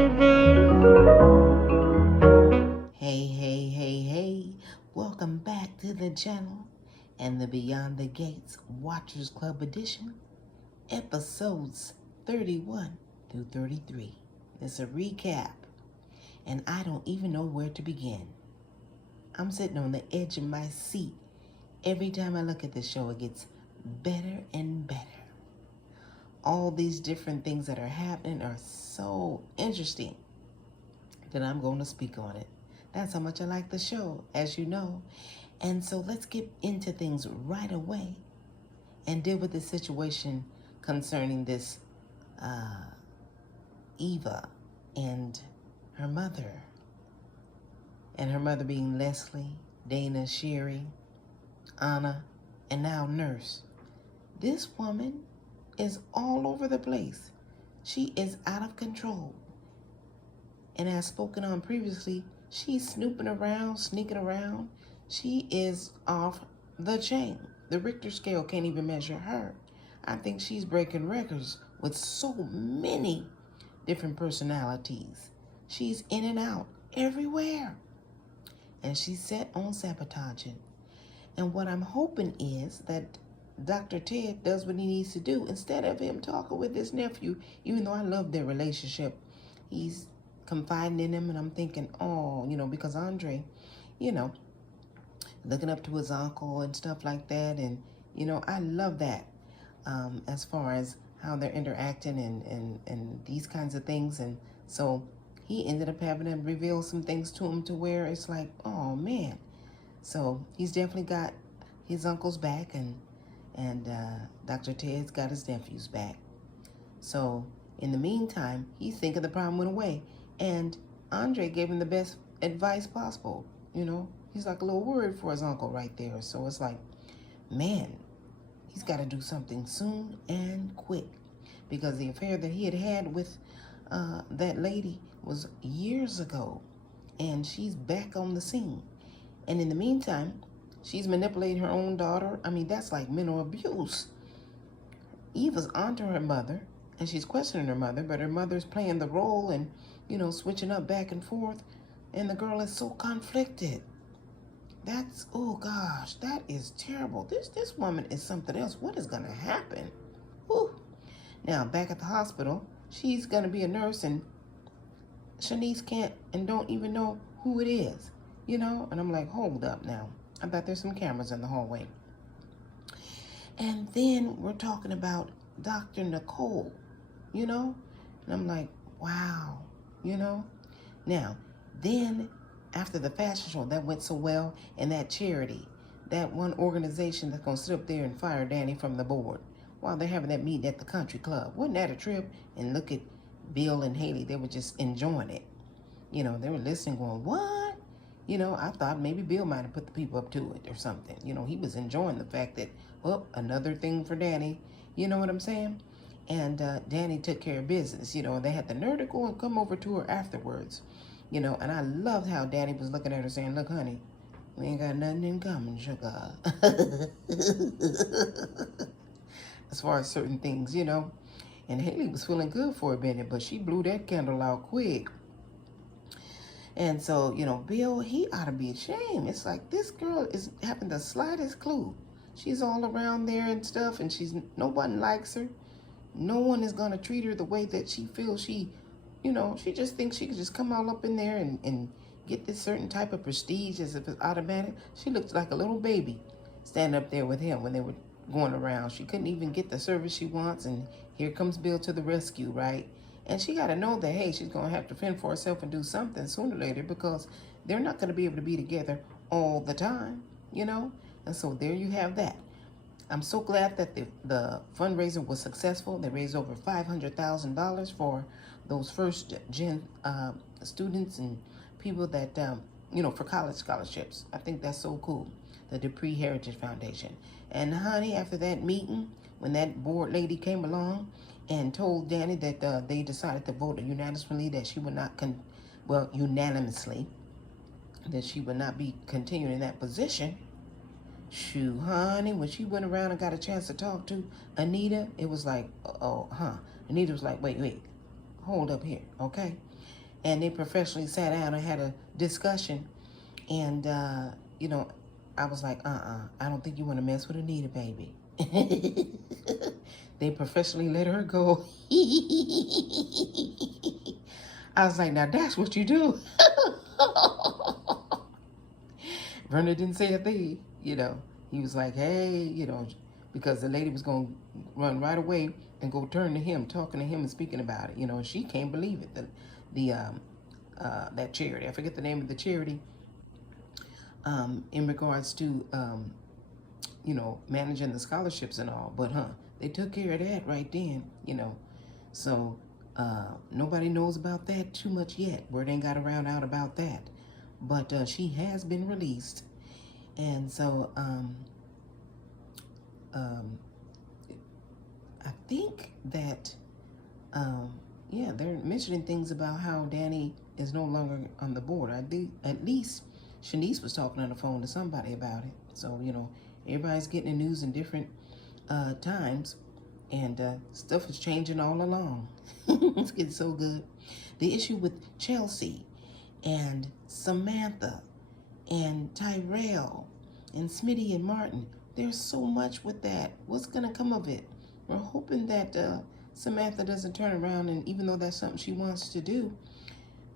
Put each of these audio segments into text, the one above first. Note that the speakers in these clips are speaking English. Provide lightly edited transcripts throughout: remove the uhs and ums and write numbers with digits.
Hey, hey, hey, hey. Welcome back to the channel and the Beyond the Gates Watchers Club edition, episodes 31 through 33. It's a recap, and I don't even know where to begin. I'm sitting on the edge of my seat. Every time I look at the show, it gets better and better. All these different things that are happening are so interesting that I'm going to speak on it. That's how much I like the show, as you know. And so let's get into things right away and deal with the situation concerning this Eva and her mother. And her mother being Leslie, Dana, Sherry, Anna, and now Nurse. This woman is all over the place. She is out of control. And as spoken on previously, she's snooping around, sneaking around. She is off the chain. The Richter scale can't even measure her. I think she's breaking records with so many different personalities. She's in and out everywhere. And she's set on sabotaging. And what I'm hoping is that Dr. Ted does what he needs to do. Instead of him talking with his nephew, even though I love their relationship, he's confiding in him, and I'm thinking, oh, because Andre, looking up to his uncle and stuff like that, and I love that as far as how they're interacting and these kinds of things. And so he ended up having to reveal some things to him to where it's like, oh man. So he's definitely got his uncle's back, and Dr. Ted's got his nephew's back. So in the meantime, he's thinking the problem went away. And Andre gave him the best advice possible. He's like a little worried for his uncle right there. So it's like, man, he's got to do something soon and quick. Because the affair that he had with that lady was years ago. And she's back on the scene. And in the meantime, she's manipulating her own daughter. I mean, that's like mental abuse. Eva's onto her mother, and she's questioning her mother, but her mother's playing the role and, switching up back and forth, and the girl is so conflicted. That's, oh gosh, that is terrible. This woman is something else. What is going to happen? Whew. Now, back at the hospital, she's going to be a nurse, and Shanice can't and don't even know who it is, and I'm like, hold up now. I bet there's some cameras in the hallway. And then we're talking about Dr. Nicole, and I'm like, wow, Now, then after the fashion show, that went so well, and that charity, that one organization that's going to sit up there and fire Danny from the board while they're having that meeting at the country club. Wasn't that a trip? And look at Bill and Haley. They were just enjoying it. They were listening going, what? I thought maybe Bill might have put the people up to it or something. He was enjoying the fact that, well, another thing for Danny. You know what I'm saying? And Danny took care of business. They had the nerve to go and come over to her afterwards. And I loved how Danny was looking at her saying, look, honey, we ain't got nothing in common, sugar. As far as certain things, And Haley was feeling good for a minute, but she blew that candle out quick. And so, Bill, he ought to be ashamed. It's like this girl is having the slightest clue. She's all around there and stuff, and no one likes her. No one is going to treat her the way that she feels she just thinks she could just come all up in there and get this certain type of prestige as if it's automatic. She looked like a little baby standing up there with him when they were going around. She couldn't even get the service she wants, and here comes Bill to the rescue, right? And she got to know that, hey, she's going to have to fend for herself and do something sooner or later, because they're not going to be able to be together all the time, And so there you have that. I'm so glad that the fundraiser was successful. They raised over $500,000 for those first gen students and people that, for college scholarships. I think that's so cool. The Dupree Heritage Foundation. And honey, after that meeting, when that board lady came along and told Danny that they decided to vote unanimously that she would not, unanimously, that she would not be continuing in that position. Shoo, honey, when she went around and got a chance to talk to Anita, it was like, Anita was like, wait, hold up here, okay? And they professionally sat down and had a discussion. And, you know, I was like, I don't think you want to mess with Anita, baby. They professionally let her go. I was like, now that's what you do. Vernon didn't say a thing, you know. He was like, hey, you know, because the lady was going to run right away and go turn to him, talking to him and speaking about it, you know. And she can't believe it. That charity, I forget the name of the charity, in regards to, you know, managing the scholarships and all. But, they took care of that right then, you know. So, nobody knows about that too much yet. Word ain't got around out about that. But she has been released. And so, I think that, yeah, they're mentioning things about how Danny is no longer on the board. I think at least Shanice was talking on the phone to somebody about it. So, you know, everybody's getting the news in different times, and stuff is changing all along. It's getting so good. The issue with Chelsea and Samantha and Tyrell and Smitty and Martin, there's so much with that. What's going to come of it? We're hoping that Samantha doesn't turn around, and even though that's something she wants to do,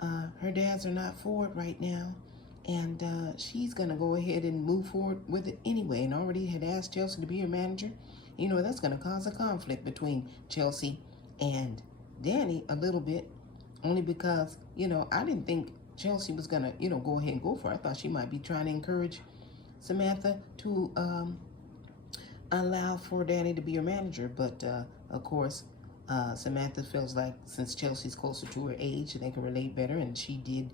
her dads are not for it right now. And she's going to go ahead and move forward with it anyway, and already had asked Chelsea to be her manager. You know, that's going to cause a conflict between Chelsea and Danny a little bit, only because, you know, I didn't think Chelsea was going to, you know, go ahead and go for it. I thought she might be trying to encourage Samantha to allow for Danny to be her manager. But, of course, Samantha feels like since Chelsea's closer to her age and they can relate better, and she did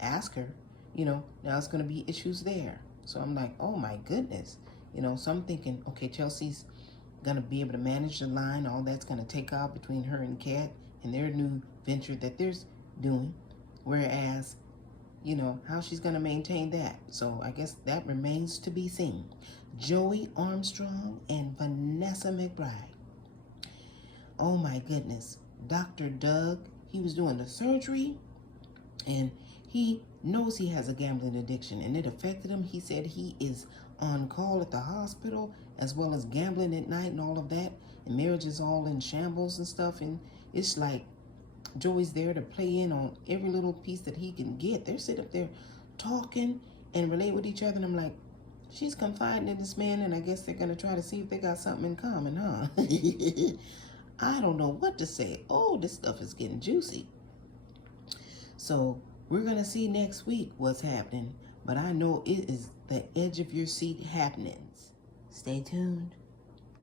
ask her, you know, now it's going to be issues there. So I'm like, oh my goodness. You know, so I'm thinking, okay, Chelsea's going to be able to manage the line. All that's going to take off between her and Kat and their new venture that they're doing. Whereas, you know, how she's going to maintain that. So I guess that remains to be seen. Joey Armstrong and Vanessa McBride. Oh my goodness. Dr. Doug, he was doing the surgery, and he knows he has a gambling addiction, and it affected him. He said he is on call at the hospital as well as gambling at night and all of that, and marriage is all in shambles and stuff. And it's like Joey's there to play in on every little piece that he can get. They're sitting up there talking and relate with each other, and I'm like, she's confiding in this man, and I guess they're going to try to see if they got something in common, huh? I don't know what to say. Oh, this stuff is getting juicy. So we're going to see next week what's happening, but I know it is the edge of your seat happenings. Stay tuned.